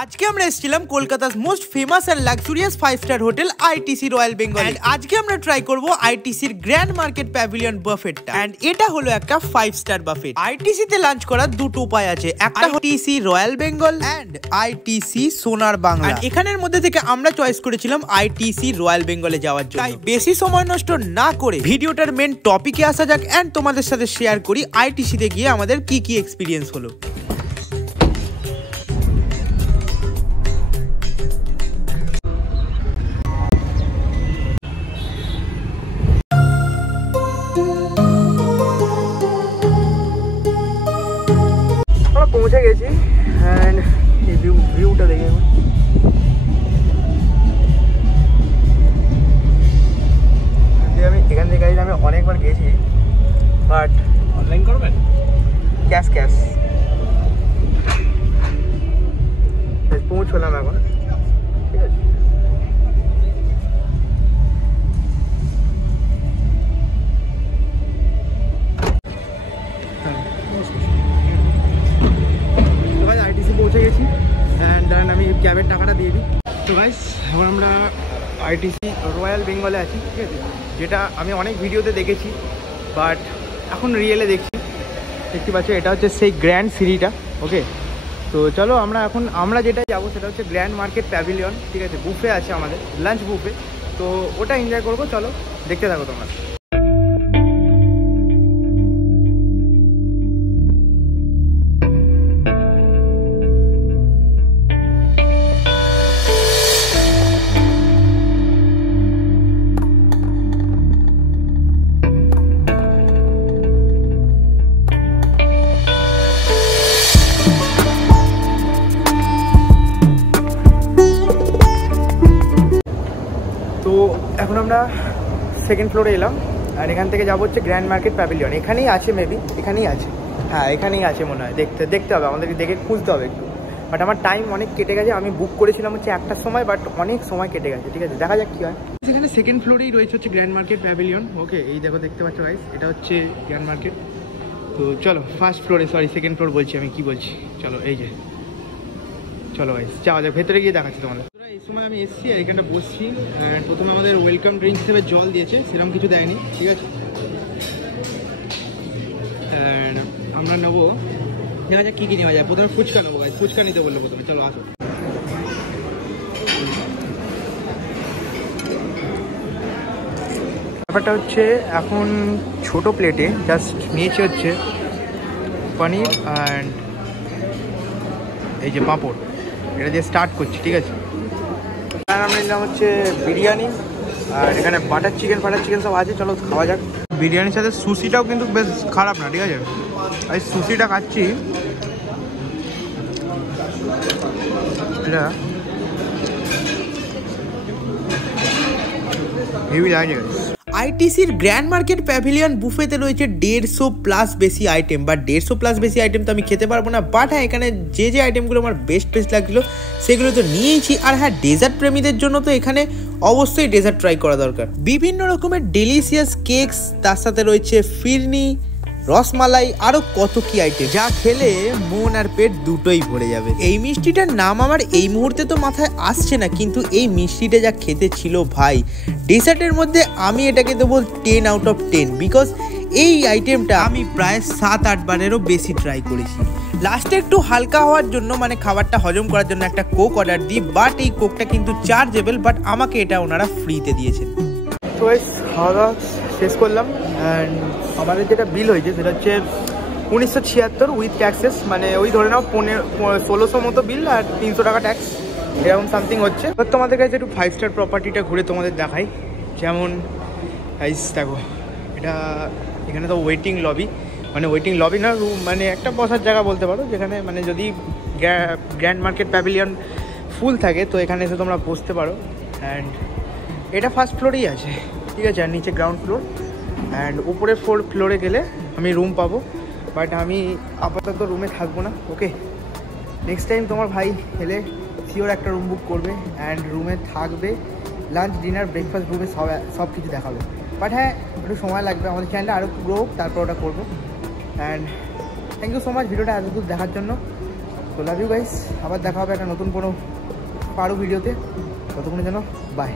আজকে আমরা এসেছিলাম কলকাতার most famous and luxurious 5 star hotel ITC royal Bengal. And আজকে আমরা ট্রাই করব আইটিসির গ্র্যান্ড মার্কেট প্যাভিলিয়ন বাফেটটা। এন্ড এটা হলো একটা 5 স্টার বাফেট। আইটিসি তে লাঞ্চ করার দুটো উপায় আছে, একটা ITC royal Bengal and ITC Sonar Bangla. এখানের মধ্যে থেকে আমরা চয়েস করেছিলাম আইটিসি রয়্যাল বেঙ্গলে যাওয়ার জন্য। তাই বেশি সময় নষ্ট না করে ভিডিওটার মেন টপিকে আসা যাক এন্ড তোমাদের সাথে শেয়ার করি আইটিসি তে গিয়ে আমাদের কি কি এক্সপেরিয়েন্স হলো। পৌঁছে গেছি অ্যান্ড এই ভিউটা দেখে আমি এখান থেকে আমি অনেকবার গেছি, বাট অনলাইন করবেন ক্যাশ পৌঁছলাম এখন। ঠিক আছে, পৌঁছে গেছি অ্যান্ড দেন আমি ক্যাবের টাকাটা দিয়ে দিই। তো গাইস এখন আমরা আইটিসি রয়্যাল বেঙ্গলে আছি, ঠিক আছে, যেটা আমি অনেক ভিডিওতে দেখেছি বাট এখন রিয়েলে দেখতে পাচ্ছি এটা হচ্ছে সেই গ্র্যান্ড সিটিটা। ওকে, তো চলো আমরা যেটা যাবো সেটা হচ্ছে গ্র্যান্ড মার্কেট প্যাভিলিয়ন। ঠিক আছে, বুফে আছে আমাদের, লাঞ্চ বুফে, তো ওটা এনজয় করবো। চলো দেখতে থাকো তোমরা। তো এখন আমরা সেকেন্ড ফ্লোরে এলাম আর এখান থেকে যাবো হচ্ছে গ্র্যান্ড মার্কেট প্যাভিলিয়ন। এখানেই আছে, মেবি এখানেই আছে, হ্যাঁ এখানেই আছে মনে হয়। দেখতে হবে, আমাদেরকে দেখে খুঁজতে হবে একটু। বাট আমার টাইম অনেক কেটে গেছে, আমি বুক করেছিলাম হচ্ছে 1টার সময়, বাট অনেক সময় কেটে গেছে। ঠিক আছে, দেখা যাক কী হয়। এখানে সেকেন্ড ফ্লোরেই রয়েছে হচ্ছে গ্র্যান্ড মার্কেট প্যাভিলিয়ন। ওকে, এই দেখো দেখতে পাচ্ছ গাইস, এটা হচ্ছে গ্র্যান্ড মার্কেট। তো চলো সেকেন্ড ফ্লোর বলছি আমি, কি বলছি, চলো এই যে চলো গাইস যাওয়া যাক, ভেতরে গিয়ে দেখাচ্ছি তোমাদের। এই সময় আমি এসেছি আর এখানটা বসছি। প্রথমে আমাদের ওয়েলকাম ড্রিঙ্ক হিসেবে জল দিয়েছে, সেরকম কিছু দেয়নি। ঠিক আছে, আমরা নেবো, দেখা যাক কী কী নেওয়া যায়। প্রথমে ফুচকা নেবো গাইস, ফুচকা নিতে বললো প্রথমে। চলো আসো। ব্যাপারটা হচ্ছে এখন ছোট প্লেটে জাস্ট নিয়েছে হচ্ছে পনির অ্যান্ড এই যে পাঁপড়, এটা দিয়ে স্টার্ট করছি। ঠিক আছে, আর আমরা নিলাম হচ্ছে বিরিয়ানি আর এখানে বাটার চিকেন সব আছে। চলো খাওয়া যাক। বিরিয়ানির সাথে সুশিটাও কিন্তু বেশ খারাপ না, ঠিক আছে। এই সুশিটা খাচ্ছি, এটা হেভি লাগে। আইটিসির গ্র্যান্ড মার্কেট প্যাভিলিয়ন বুফেতে রয়েছে 150+ বেশি আইটেম, বাট 150+ বেশি আইটেম তো আমি খেতে পারবো না। বাট হ্যাঁ, এখানে যে আইটেমগুলো আমার বেস্ট লাগছিলো সেগুলো তো নিয়েইছি। আর হ্যাঁ, ডেজার্ট প্রেমীদের জন্য তো এখানে অবশ্যই ডেজার্ট ট্রাই করা দরকার। বিভিন্ন রকমের ডেলিশিয়াস কেকস, তার সাথে রয়েছে ফিরনি, রসমালাই, আরো কত কি আইটেম, যা খেলে মন আর পেট দুটোই ভরে যাবে। এই মিষ্টিটার নাম আমার এই মুহূর্তে তো মাথায় আসছে না, কিন্তু এই মিষ্টিটা যা খেতে ছিল ভাই, ডেজার্টের মধ্যে আমি এটাকে দেবো 10 আউট অফ 10, বিকজ এই আইটেমটা আমি প্রায় 7-8 বারেরও বেশি ট্রাই করেছি। লাস্টে একটু হালকা হওয়ার জন্য, মানে খাবারটা হজম করার জন্য একটা কোক অর্ডার দিই, বাট এই কোকটা কিন্তু চার্জেবল, বাট আমাকে এটা ওনারা ফ্রিতে দিয়েছেন। তো খাওয়া দাওয়া শেষ করলাম অ্যান্ড আমাদের যেটা বিল হয়েছে সেটা হচ্ছে 1976 উইথ ট্যাক্সেস, মানে ওই ধরে নাও 1600 মতো বিল আর 300 টাকা ট্যাক্স, এরকম সামথিং হচ্ছে। তো তোমাদের কাছে একটু 5 স্টার প্রপার্টিটা ঘুরে তোমাদের দেখাই। যেমন দেখো, এটা এখানে তো ওয়েটিং লবি, মানে ওয়েটিং লবি না, রুম, মানে একটা বসার জায়গা বলতে পারো, যেখানে মানে যদি গ্র্যান্ড মার্কেট প্যাভিলিয়ন ফুল থাকে তো এখানে এসে তোমরা বসতে পারো। অ্যান্ড এটা ফার্স্ট ফ্লোরেই আছে, ঠিক আছে, আর নিচে গ্রাউন্ড ফ্লোর অ্যান্ড উপরে 4 ফ্লোরে গেলে আমি রুম পাবো, বাট আমি আপাতত রুমে থাকবো না। ওকে, নেক্সট টাইম তোমার ভাই এলে শিওর একটা রুম বুক করবে অ্যান্ড রুমে থাকবে, লাঞ্চ ডিনার ব্রেকফাস্ট রুমে সব কিছু দেখাবে। বাট হ্যাঁ, একটু সময় লাগবে, আমাদের চ্যানেলটা আরও গ্রো হোক, তারপর ওটা করবো। And thank you so much ভিডিওটা এতদূর দেখার জন্য। তো লাভ ইউ গাইস, আবার দেখা হবে একটা নতুন কোনো আরও ভিডিওতে। ততক্ষণের জন্য বাই।